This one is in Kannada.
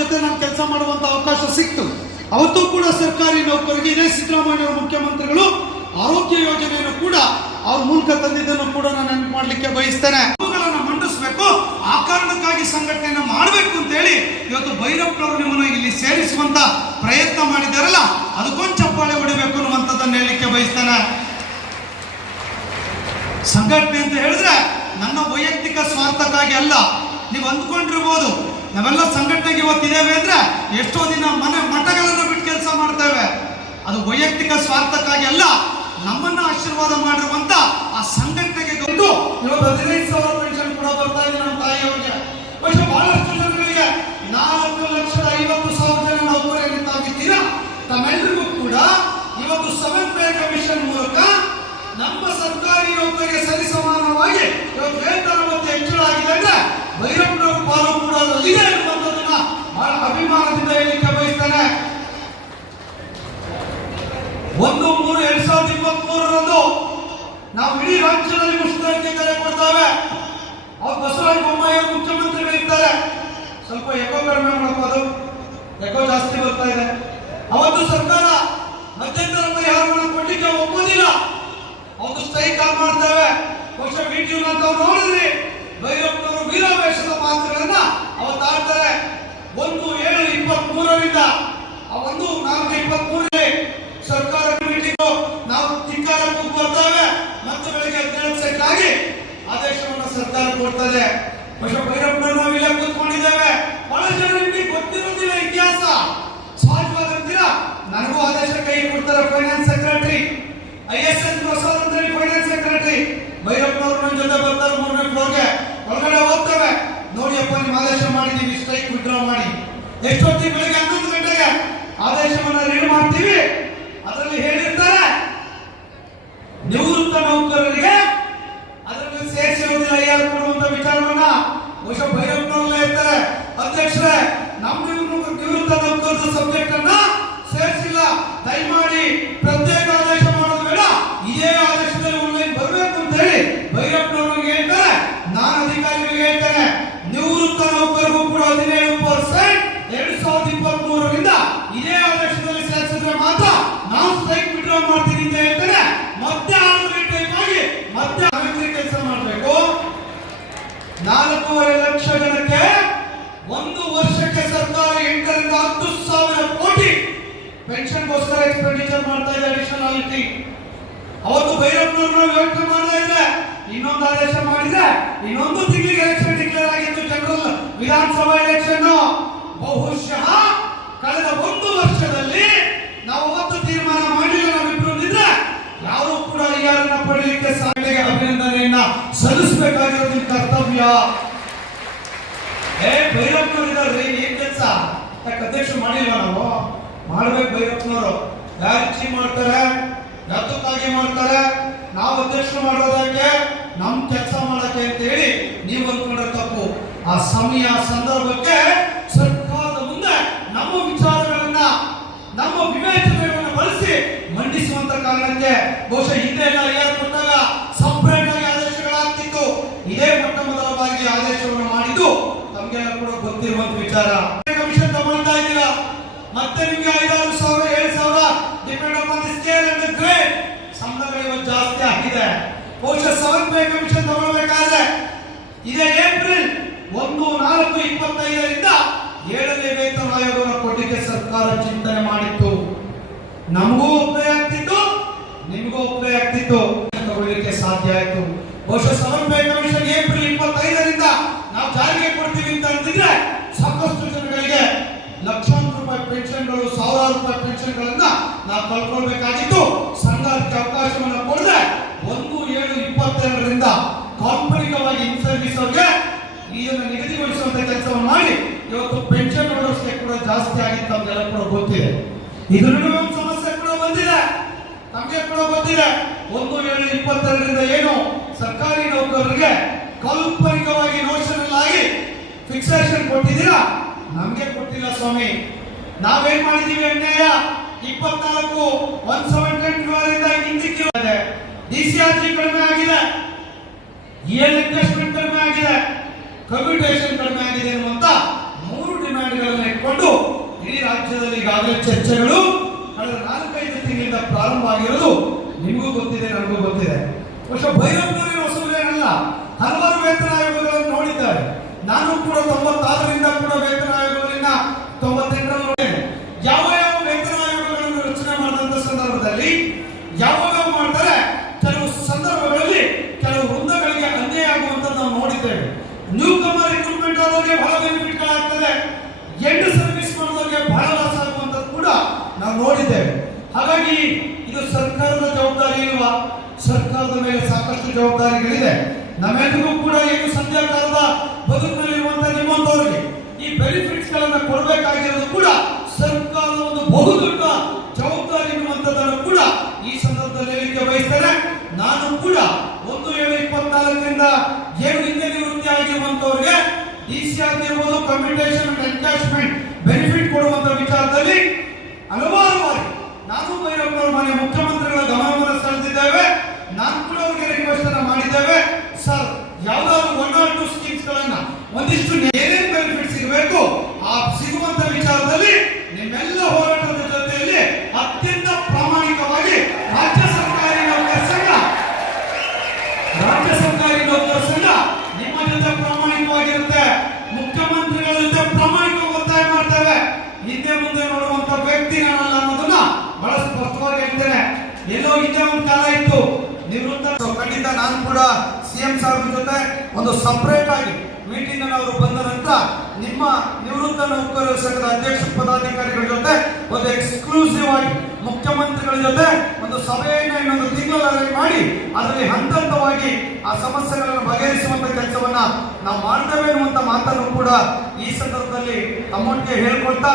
ಜೊತೆ ನಾನು ಕೆಲಸ ಮಾಡುವಂತ ಅವಕಾಶ ಸಿಕ್ತು. ಅವತ್ತು ಕೂಡ ಸರ್ಕಾರಿ ನೌಕರರಿಗೆ ಇದೇ ಸಿದ್ದರಾಮಯ್ಯ ಮುಖ್ಯಮಂತ್ರಿಗಳು ಆರೋಗ್ಯ ಯೋಜನೆಯನ್ನು ಕೂಡ ಅವ್ರ ಮೂಲಕ ತಂದಿದ್ದನ್ನು ಕೂಡ ನಾನು ನೆನಪು ಮಾಡಲಿಕ್ಕೆ ಬಯಸ್ತೇನೆ. ಅವುಗಳನ್ನು ಮಂಡಿಸಬೇಕು, ಆ ಕಾರಣಕ್ಕಾಗಿ ಸಂಘಟನೆಯನ್ನು ಮಾಡಬೇಕು ಅಂತ ಹೇಳಿ ಇವತ್ತು ಭೈರಪ್ಪನವರು ನಿಮ್ಮನ್ನು ಇಲ್ಲಿ ಸೇರಿಸುವಂತ ಪ್ರಯತ್ನ ಮಾಡಿದಾರಲ್ಲ, ಅದಕ್ಕೊಂದು ಚಪ್ಪಾಳೆ ಹೊಡಿಬೇಕು ಅನ್ನುವಂಥದ್ದನ್ನು ಹೇಳಲಿಕ್ಕೆ ಬಯಸ್ತೇನೆ. ಸಂಘಟನೆ ಅಂತ ಹೇಳಿದ್ರೆ ನನ್ನ ವೈಯಕ್ತಿಕ ಸ್ವಾರ್ಥಕ್ಕಾಗಿ ಅಲ್ಲ. ನೀವು ಅಂದ್ಕೊಂಡಿರ್ಬೋದು ನಾವೆಲ್ಲ ಸಂಘಟನೆಗೆ ಇವತ್ತಿದ್ದೇವೆ ಅಂದ್ರೆ ಎಷ್ಟೋ ದಿನ ಮಠಗಳನ್ನು ಬಿಟ್ಟು ಕೆಲಸ ಮಾಡ್ತೇವೆ. ಅದು ವೈಯಕ್ತಿಕ ಸ್ವಾರ್ಥಕ್ಕಾಗಿ ಅಲ್ಲ, ನಮ್ಮನ್ನ ಆಶೀರ್ವಾದ ಮಾಡಿರುವಂತ ಆ ಸಂಘಟನೆಗೆ ಇವತ್ತು 15,000 ಪೆನ್ಷನ್ ಕೂಡ ಬರ್ತಾ ಇದೆ ನಮ್ಮ ತಾಯಿಯವರಿಗೆ. ಬಹಳಷ್ಟು ಜನಗಳಿಗೆ 4,50,000 ಜನ ನೌಕರರಿದ್ದಾಗಿದ್ದೀರಾ. ತಮ್ಮೆಲ್ಲರಿಗೂ ಕೂಡ ಇವತ್ತು 7th ಪೇ ಕಮಿಷನ್ ಮೂಲಕ ನಮ್ಮ ಸರ್ಕಾರಿ ನೌಕರಿಗೆ ಸರಿಸಮಾನವಾಗಿ ಇವತ್ತು ವೇತನ ಮತ್ತು ಹೆಚ್ಚಳ ಆಗಿದೆ ಅಂದ್ರೆ ಭೈರಪ್ಪನವರ ಪಾಲು ಕೂಡ ಇದೆ ಅನ್ನುವಂಥದ್ದನ್ನ ಬಹಳ ಅಭಿಮಾನದಿಂದ ಹೇಳಿಕ್ಕೆ ಬಯಸ್ತೇನೆ. 1/3/2023 ನಾವು ಇಡೀ ರಾಜ್ಯದಲ್ಲಿ ಮುಷ್ಕರಕ್ಕೆ ಕರೆ ಕೊಡ್ತೇವೆ. ಅವ್ರು ಬಸವರಾಜ ಬೊಮ್ಮಾಯಿ ಮುಖ್ಯಮಂತ್ರಿಗಳಿರ್ತಾರೆ. ಸ್ವಲ್ಪ ಎಕೋ ಕಡಿಮೆ ಮಾಡ್ಬೋದು, ಎಕೋ ಜಾಸ್ತಿ ಬರ್ತಾ ಇದೆ. ಅವತ್ತು ಸರ್ಕಾರ ಮಧ್ಯಂತರ ಪರಿಹಾರವನ್ನು ಕೊಡ್ಲಿಕ್ಕೆ ಒಪ್ಪೋದಿಲ್ಲ. ಅವತ್ತು ಸ್ಟ್ರೈಕ್ ಮಾಡ್ತೇವೆ. ಬಹುಶಃ ವಿಡಿಯೋ ನಾವು ನೋಡಿದ್ರಿ, ಭೈರಪ್ಪನವರು ವೀರಾವೇಶದ ಮಾತುಗಳನ್ನ ಅವತ್ತು ಆಡ್ತಾರೆ. 1/7/23 ಆ 1/4/23 ಸರ್ಕಾರ ಮೀಟಿಂಗ್ ನಾವು ಧಿಕ್ಕಾರ ಬರ್ತೇವೆ ಮತ್ತು ಬೆಳಗ್ಗೆ 17 ಸೆಟ್ ಆಗಿ ಆದೇಶವನ್ನು ಸರ್ಕಾರ ಕೊಡ್ತದೆ. ಬಹುಶಃ ಭೈರಪ್ಪನವರು ನಾವು ಇಲ್ಲ ಕೂತ್ಕೊಂಡಿದ್ದೇವೆ. ಬಹಳ ಜನರಿಗೆ ಗೊತ್ತಿರೋದಿಲ್ಲ ಇತಿಹಾಸ. ಸಹಜವಾದಂತೀರಾ, ನನಗೂ ಆದೇಶ ಕೈ ಕೊಡ್ತಾರೆ ಫೈನಾನ್ಸ್ ಸೆಕ್ರೆಟರಿ, ISS ಪ್ರಸಾದ್ ಅಂತ ಫೈನಾನ್ಸ್ ಸೆಕ್ರೆಟರಿ. ಭೈರಪ್ಪನವರು ನನ್ನ ಜೊತೆ ಬರ್ತಾರೆ 3ನೇ ಫ್ಲೋರ್ಗೆ. ಒಳಗಡೆ ಹೋಗ್ತೇವೆ, ನೋಡಿಯಪ್ಪ ನಿಮ್ಮ ಆದೇಶ ಮಾಡಿದೀವಿ, ಸ್ಟ್ರೈಕ್ ವಿಡ್ರಾ ಮಾಡಿ. ಎಷ್ಟೊತ್ತಿಗೆ? ಬೆಳಗ್ಗೆ 11 ಗಂಟೆಗೆ ಆದೇಶವನ್ನ ರೀಡ್ ಮಾಡ್ತೀವಿ. ಅದರಲ್ಲಿ ಹೇಳಿರ್ತಾರೆ ನಿವೃತ್ತ ನೌಕರರಿಗೆ ಅದರಲ್ಲಿ ಸೇರಿಸಿರುವುದಿಲ್ಲ ಯಾರು ಕೊಡುವಂತ ವಿಚಾರವನ್ನ. ಬಹುಶಃ ಭೈರಪ್ಪನವರಲ್ಲೇ ಇರ್ತಾರೆ, ಅಧ್ಯಕ್ಷರೇ ನಮ್ಮ ನಿವೃತ್ತ ನೌಕರರ ಸಬ್ಜೆಕ್ಟ್ ಅನ್ನ ಸೇರಿಸಿಲ್ಲ, ದಯಮಾಡಿ ಪ್ರತ್ಯೇಕ ಆದೇಶ ಮಾಡೋದು ಬೇಡ, ಇದೇ ಆದೇಶದಲ್ಲಿ ಆನ್ಲೈನ್ ಬರಬೇಕು ಅಂತ ಹೇಳಿ ಭೈರಪ್ಪನವರಿಗೆ ಹೇಳ್ತಾರೆ. ನಾನು ಅಧಿಕಾರಿಗಳಿಗೆ ಹೇಳ್ತೇನೆ, ನಿವೃತ್ತ ನೌಕರರಿಗೂ ಕೂಡ 17% 2023 ಇದೇ ಆದೇಶದಲ್ಲಿ ಸೇರಿಸಿದ್ರೆ ಮಾತ್ರ ನಾವು ಸ್ಟ್ರೈಕ್ ವಿಡ್ರಾ ಮಾಡ್ತೀನಿ ಅಂತ ಹೇಳ್ತೇನೆ. ಮತ್ತೆ 6 ಗಂಟೆ ಆಗಿ ಮತ್ತೆ ಕೆಲಸ ಮಾಡಬೇಕು. 4.5 ಲಕ್ಷ ಜನಕ್ಕೆ 1 ವರ್ಷಕ್ಕೆ ಸರ್ಕಾರ 8ರಿಂದ 10,000 ಕೋಟಿ ಪೆನ್ಷನ್ಗೋಸ್ಕರ ಎಕ್ಸ್ಪೆಂಡಿಚರ್ ಮಾಡ್ತಾ ಇದೆ. ಅಡಿಷನಾಲಿಟಿ ಅವತ್ತು ಭೈರಪ್ಪನವರು ಯೋಚನೆ ಮಾಡ್ತಾ ಇದೆ, ಇನ್ನೊಂದು ಆದೇಶ ಮಾಡಿದ್ರೆ ಇನ್ನೊಂದು ತಿಂಗಳಿಗೆ ಎಲೆಕ್ಷನ್ ಡಿಕ್ಲೇರ್ ಆಗಿತ್ತು, ಜನರಲ್ ವಿಧಾನಸಭಾ ಎಲೆಕ್ಷನ್. ಬಹುಶಃ ಕಳೆದ 1 ವರ್ಷದಲ್ಲಿ ನಾವು ಅವತ್ತು ತೀರ್ಮಾನ ಮಾಡಲಿಲ್ಲ, ನಾವಿಬ್ರು ಇದ್ರೆ ಯಾರು ಕೂಡ ಯಾರನ್ನ ಪಡೆಯಲಿಕ್ಕೆ ಸಾಧ್ಯ. ಅಭಿನಂದನೆಯನ್ನ ಸಲ್ಲಿಸಬೇಕಾಗಿರೋದು ಕರ್ತವ್ಯ. ಭೈರಪ್ಪನವರಿದ್ದಾರೆ, ಏನ್ ಕೆಲಸ ಅಧ್ಯಕ್ಷರು ಮಾಡಿಲ್ವ? ನಾವು ಮಾಡ್ಬೇಕು. ಭೈರಪ್ಪನವರು ಯಾರಿಚ್ಚಿ ಮಾಡ್ತಾರೆ, ಯಾತಕ್ಕಾಗಿ ಮಾಡ್ತಾರೆ? ನಾವು ಅಧ್ಯಕ್ಷರು ಮಾಡೋದಕ್ಕೆ, ನಮ್ ಕೆಲಸ ಮಾಡಕ್ಕೆ ಅಂತ ಹೇಳಿ ನೀವು ಅಂದ್ಕೊಂಡ್ರೆ ತಪ್ಪು. ಆ ಸಮಯ ಸಂದರ್ಭಕ್ಕೆ ಸರ್ಕಾರದ ಮುಂದೆ ನಮ್ಮ ವಿಚಾರಗಳನ್ನ, ನಮ್ಮ ವಿವೇಚನೆಗಳನ್ನ ಬಳಸಿ ಮಂಡಿಸುವಂತ ಕಾರಣಕ್ಕೆ ಬಹುಶಃ ಹಿಂದೆ ಯಾರು ಕೊಟ್ಟಾಗ ಸಪರೇಟ್ ಆಗಿ ಆದೇಶಗಳಾಗ್ತಿತ್ತು. ಇದೇ ಮೊಟ್ಟ ಮೊದಲ ಬಾರಿಗೆ ಆದೇಶವನ್ನು ಮಾಡಿದ್ದು ತಮ್ಗೆಲ್ಲ ಕೂಡ ಗೊತ್ತಿರುವಂತ ವಿಚಾರ. ಕಮಿಷನ್ ತಗೊಳ್ತಾ ಇದ್ದೀರಾ, ಮತ್ತೆ ನಿಮ್ಗೆ 5,000 7,000 depend upon the scale and the grade ಸಂಬಳಗಳು ಇವತ್ತು ಜಾಸ್ತಿ ಆಗಿದೆ. ಬಹುಶಃ 7th ಪೇ ಕಮಿಷನ್ ತಗೊಳ್ಬೇಕಾದ್ರೆ ಇದೇ ಏಪ್ರಿಲ್ 1/4/25 7ನೇ ವೇತನ ಆಯೋಗವನ್ನು ಕೊಡಲಿಕ್ಕೆ ಸರ್ಕಾರ ಚಿಂತನೆ ಮಾಡಿತ್ತು. ನಮಗೂ ಒಪ್ಪೆ ಆಗ್ತಿತ್ತು, ನಿಮಗೂ ಒಪ್ಪೆ ಆಗ್ತಿತ್ತು, ತಗೊಳ್ಳಿಕ್ಕೆ ಸಾಧ್ಯ ಆಯ್ತು. ಬಹುಶಃ 7th ಪೇ ಕಮಿಷನ್ ಏಪ್ರಿಲ್ 25 ನಾವು ಜಾರಿಗೆ ಕೊಡ್ತೀವಿ ಅಂತ ಅಂತಿದ್ರೆ ಸಾಕಷ್ಟು ಜನಗಳಿಗೆ ಲಕ್ಷಾಂತರ ರೂಪಾಯಿ ಪೆನ್ಷನ್ಗಳು, ಸಾವಿರಾರು ರೂಪಾಯಿ ಪೆನ್ಷನ್ಗಳನ್ನ ನಾವು ಕಳ್ಕೊಳ್ಬೇಕಾಗಿತ್ತು. ಸಂಘಕ್ಕೆ ಅವಕಾಶವನ್ನು ಕೊಡದೆ 1/7/22 ಕಾಲ್ಪನಿಕವಾಗಿ ಇನ್ ಸರ್ವಿಸ್ ಅವರಿಗೆ ಇದನ್ನು ನಿಗದಿಗೊಳಿಸುವಂತ ಕೆಲಸವನ್ನು ಮಾಡಿ ಇವತ್ತು ಪೆನ್ಷನ್ ವ್ಯವಸ್ಥೆ ಕೂಡ ಜಾಸ್ತಿ ಆಗಿತ್ತು. ನಮ್ಗೆಲ್ಲ ಕೂಡ ಗೊತ್ತಿದೆ. ಇದರಲ್ಲಿ ಒಂದು ಸಮಸ್ಯೆ ಕೂಡ ಬಂದಿದೆ, ನಮಗೆ ಕೂಡ ಗೊತ್ತಿದೆ. 1/7/22 ಏನು ಸರ್ಕಾರಿ ನೌಕರರಿಗೆ ಕಾಲ್ಪನಿಕವಾಗಿ ನೋಷನಲ್ ಆಗಿ ಫಿಕ್ಸೇಷನ್ ಕೊಟ್ಟಿದ್ದೀರಾ, ನಮ್ಗೆ ಕೊಟ್ಟಿಲ್ಲ ಸ್ವಾಮಿ. ನಾವೇನ್ ಮಾಡಿದೀವಿ ಅನ್ಯಾಯ? 24/172 ಹಿಂದಕ್ಕೆ DCRG ಕಡಿಮೆ ಆಗಿದೆ, EL ಇನ್ವೆಸ್ಟ್ಮೆಂಟ್ ಕಡಿಮೆ ಆಗಿದೆ, ಕಮ್ಯುಟೇಷನ್ ಕಡಿಮೆ ಆಗಿದೆ ಅನ್ನುವಂತ 3 ಡಿಮ್ಯಾಂಡ್ಗಳನ್ನು ಇಟ್ಕೊಂಡು ಸಮಾಜದಲ್ಲಿ ಈಗಾಗಲೇ ಚರ್ಚೆಗಳು ಕಳೆದ 4-5 ತಿಂಗಳಿಂದ ಪ್ರಾರಂಭ ಆಗಿರೋದು ನಿಮಗೂ ಗೊತ್ತಿದೆ, ನನಗೂ ಗೊತ್ತಿದೆ. ಬಹುಶಃ ಭೈರಪ್ಪನವರಿಗೆ ಹೊಸಬರೇನಲ್ಲ, ಹಲವಾರು ವೇತನ ಆಯೋಗಗಳನ್ನು ನೋಡಿದ್ದಾರೆ. ನಾನು ಕೂಡ 96ರಿಂದ ಕೂಡ ವೇತನ ಆಯೋಗಗಳನ್ನ 98ರಲ್ಲಿ ನೋಡಿದ್ದೇನೆ. ಯಾವ ವೇತನ ಆಯೋಗಗಳನ್ನು ರಚನೆ ಮಾಡಿದಂತ ಸಂದರ್ಭದಲ್ಲಿ ಯಾವಾಗ ಮಾಡ್ತಾರೆ, ಕೆಲವು ಸಂದರ್ಭಗಳಲ್ಲಿ ಕೆಲವು ವೃಂದಗಳಿಗೆ ಅನ್ಯಾಯ ಆಗುವಂತದ್ದು ನಾವು ನೋಡಿದ್ದೇವೆ. ನ್ಯೂ ಕಮರ್ ರಿಕ್ರೂಟ್ಮೆಂಟ್ ಆದವರಿಗೆ ಬಹಳ ಬೆನಿಫಿಟ್ಗಳಾಗ್ತದೆ, ಎಂಡ್ ಸರ್ವಿಸ್ ಮಾಡಿದವರಿಗೆ ಬಹಳ ಲಾಸ್ ಆಗುವಂತದ್ದು ಕೂಡ ನಾವು ನೋಡಿದ್ದೇವೆ. ಹಾಗಾಗಿ ಇದು ಸರ್ಕಾರದ ಜವಾಬ್ದಾರಿ ಇಲ್ವಾ? ಸರ್ಕಾರದ ಮೇಲೆ ಸಾಕಷ್ಟು ಜವಾಬ್ದಾರಿಗಳಿದೆ. ನಮ್ಮೆಲ್ಲರಿಗೂ ಕೂಡ ಏನು ಸಂಧ್ಯಾಕಾಲದ ಬದುಕಿನಲ್ಲಿರುವಂತಹ ನಿಮ್ಮಂತವರಿಗೆ ಈ ಬೆನಿಫಿಟ್ಸ್ ಗಳನ್ನ ಕೊಡಬೇಕಾಗಿರೋದು ಕೂಡ ಸರ್ಕಾರದ ಒಂದು ಬಹುದೊಡ್ಡ ಜವಾಬ್ದಾರಿ ಎನ್ನುವಂಥದ್ದನ್ನು ಕೂಡ ಈ ಸಂದರ್ಭದಲ್ಲಿ ಹೇಳಿಕೆ ಬಯಸ್ತೇನೆ. ನಾನು ಕೂಡ 1/7/24ರಿಂದ ಏನು ಹಿಂದೆ ನಿವೃತ್ತಿ ಆಗಿರುವಂತವರಿಗೆ ಡಿಸಿ ಆಗಿರ್ಬೋದು, ಕಮ್ಯುಟೇಷನ್ ಅಂಡ್ ಎನ್ಕ್ಯಾಶ್ಮೆಂಟ್ ಬೆನಿಫಿಟ್ ಕೊಡುವಂತ ವಿಚಾರದಲ್ಲಿ ಹಲವಾರು ಬಾರಿ ನಾನು ಭೈರಪ್ಪನವರ ಮನೆ ಮುಖ್ಯಮಂತ್ರಿಗಳ ಗಮನವನ್ನು ಸೆಳೆದಿದ್ದೇವೆ. ನಾನು ಕೂಡ ಅವರಿಗೆ ರಿಕ್ವೆಸ್ಟ್ ಅನ್ನ ಮಾಡಿದ್ದೇವೆ, ಸರ್ ಯಾವ್ದಾದ್ರು 1 or 2 ಸ್ಕೀಮ್ಸ್ ಗಳನ್ನ ಒಂದಿಷ್ಟು ಏನೇನು ಬೆನಿಫಿಟ್ ಸಿಗಬೇಕು ಆ ಸಿಗುವಂತ ವಿಚಾರದಲ್ಲಿ ನಿಮ್ಮೆಲ್ಲ ಹೋರಾಟದ ಜೊತೆಯಲ್ಲಿ ಅತ್ಯಂತ ಪ್ರಾಮಾಣಿಕವಾಗಿ ರಾಜ್ಯ ಸರ್ಕಾರಿ ನೌಕರ ಸಂಘ ನಿಮ್ಮ ಜೊತೆ ಪ್ರಾಮಾಣಿಕವಾಗಿರುತ್ತೆ, ಮುಖ್ಯಮಂತ್ರಿಗಳ ಜೊತೆ ಪ್ರಾಮಾಣಿಕವಾಗಿ ಒತ್ತಾಯ ಮಾಡ್ತೇವೆ. ಹಿಂದೆ ಮುಂದೆ ನೋಡುವಂತ ವ್ಯಕ್ತಿ ನಾನಲ್ಲ ಅನ್ನೋದನ್ನ ಬಹಳ ಸ್ಪಷ್ಟವಾಗಿ ಹೇಳ್ತೇನೆ. ಎಲ್ಲೋ ಹಿಂದೆ ಒಂದು ಕಾಲ ಇತ್ತು ನಿವೃತ್ತ, ಖಂಡಿತ ನಾನು ಕೂಡ ಸಿಎಂ ಸಾಹೇಬ್ ಜೊತೆ ಒಂದು ಸಪರೇಟ್ ಆಗಿ ಮೀಟಿಂಗ್ ಅನ್ನು ಅವರು ಬಂದ ನಂತರ ನಿಮ್ಮ ನಿವೃತ್ತ ನೌಕರರ ಸಂಘದ ಅಧ್ಯಕ್ಷ ಪದಾಧಿಕಾರಿಗಳ ಜೊತೆ ಒಂದು ಎಕ್ಸ್ಕ್ಲೂಸಿವ್ ಆಗಿ ಮುಖ್ಯಮಂತ್ರಿಗಳ ಜೊತೆ ಒಂದು ಸಭೆಯನ್ನು ಇನ್ನೊಂದು ತಿಂಗಳಲ್ಲಿ ಮಾಡಿ ಅದರಲ್ಲಿ ಹಂತ ಹಂತವಾಗಿ ಆ ಸಮಸ್ಯೆಗಳನ್ನು ಬಗೆಹರಿಸುವಂತ ಕೆಲಸವನ್ನ ನಾವು ಮಾಡ್ತೇವೆ ಅನ್ನುವಂತ ಮಾತನ್ನು ಕೂಡ ಈ ಸಂದರ್ಭದಲ್ಲಿ ತಮ್ಮೊಟ್ಟಿಗೆ ಹೇಳ್ಕೊಳ್ತಾ